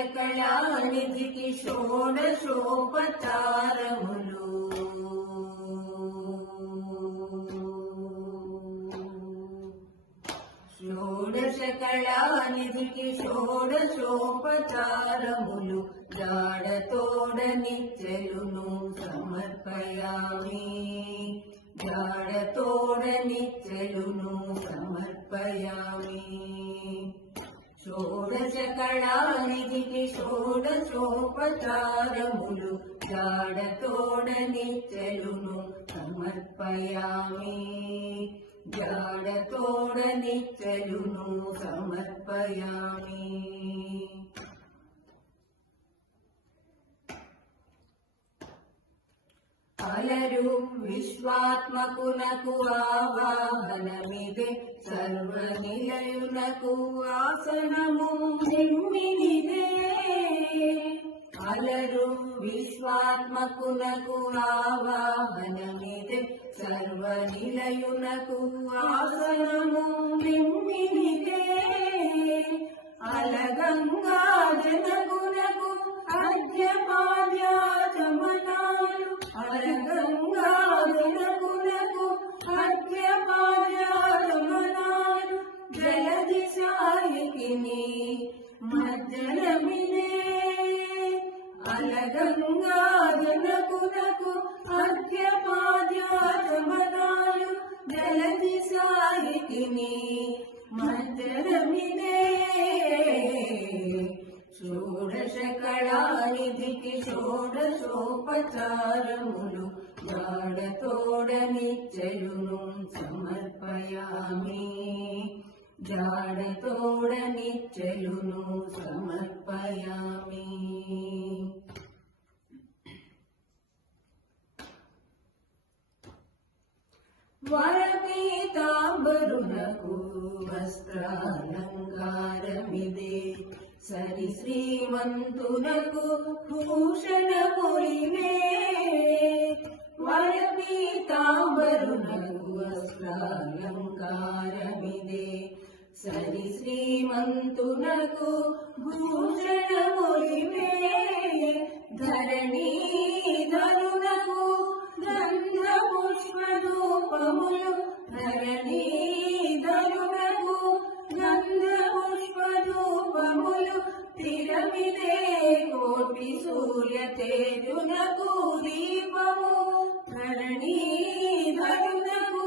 షోడశకళానిధికి షోడశోపచారములు షోడశకళానిధికి షోడశోపచారములు జాడతోడ నిచ్చెలును సమర్పయామి జాడతోడ నిచ్చెలును సమర్పయామి షోడశకళానిధికి షోడశోపచారములు జాడతోడ నిచ్చెలును సమర్పయామి జాడతోడ నిచ్చెలును సమర్పయామి అలరు విశ్వాత్మకునకు ఆవాహనమిదే సర్వనిలయునకు ఆసనము నిమ్మినిదే అలరు విశ్వాత్మకునకు ఆవాహనమిదే సర్వనిలయునకు ఆసనము నిమ్మినిదే అలగంగా జనకునకు అర్ఘ్యపాద్యాచమనాలు అలగంగా జనకునకు అర్ఘ్యపాద్యాచమనాలు జలదిశాయికిని మజ్జనమిదే అలగంగా జనకునకు అర్ఘ్యపాద్యాచమనాలు జలదిశాయికిని మజ్జనమిదే షోడశకళానిధికి షోడశోపచారములు జాడతోడ నిచ్చెలును సమర్పయామి జాడతోడ నిచ్చెలును సమర్పయామి వరపీతాంబరునకు వస్త్రాలంకారమిదే సరి శ్రీమంతునకు భూషణ పొలిమే వరపీతాంబరునకు వస్త్రాలంకారమిదే సరి శ్రీమంతునకు భూషణ పొలిమే ధరణీ ధరునకు గంధ పుష్పరూపములు ధరణీ ధరునకు గంధ పుష్పరూపములు తిరమిదే కోటి సూర్య తేజునకు దీపము ధరణీ ధరునకు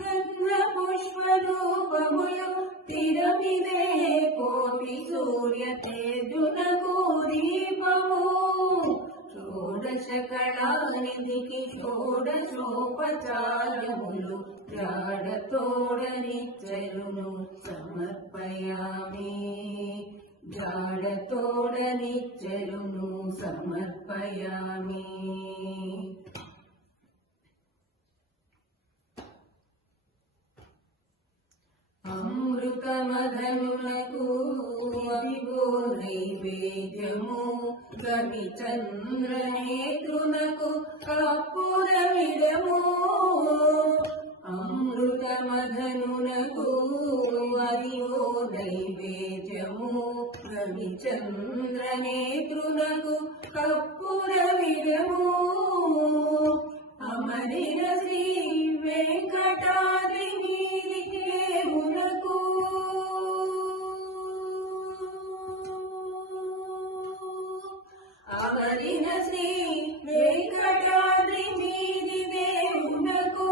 గంధ పుష్పరూపములు తిరమిదే కోటి సూర్య తేజునకు దీపము షోడశకళానిధికి షోడశోపచారములు జాడతోడ నిచ్చెలును సమర్పయామి జాడతోడ నిచ్చెలును సమర్పయామి అమృతమదనులకు అవిగో నైవేద్యము రవిచంద్రనేత్రునకు కర్పూరమిదము అమృతమదనులకు అవిగో నైవేద్యము రవిచంద్రనేత్రునకు కర్పూరమిదము అమరిన శ్రీ వెంకటాద్రి దేవునకు అమరిన శ్రీ వెంకటాద్రి దేవునకు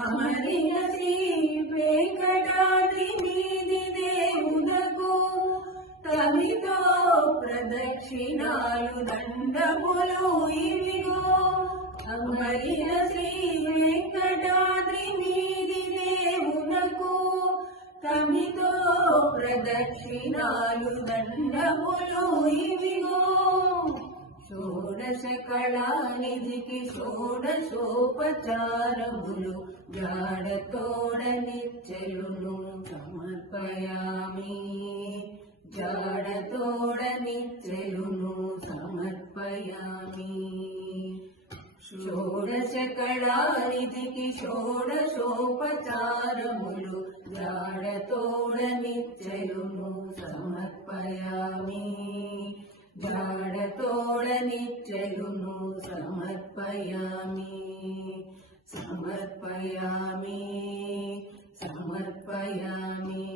అమరిన శ్రీ వెంకటాద్రి దేవునకు తమితో ప్రదక్షిణాలు దండములు ఇవిగో అమరిన శ్రీ వెంకటాద్రి దేవునకు తమితో ప్రదక్షిణాలు దండములు ఇవిగో షోడశకళానిధికి షోడశోపచారములు జాడతోడ నిచ్చెలును సమర్పయామి జాడతోడ నిచ్చెలును సమర్పయామి షోడశ కళానిధికి షోడశోపచారములు జాడతోడ నిశ్చయును సమర్పయామి జాడతోడ నిశ్చయును సమర్పయామి సమర్పయామి సమర్పయామి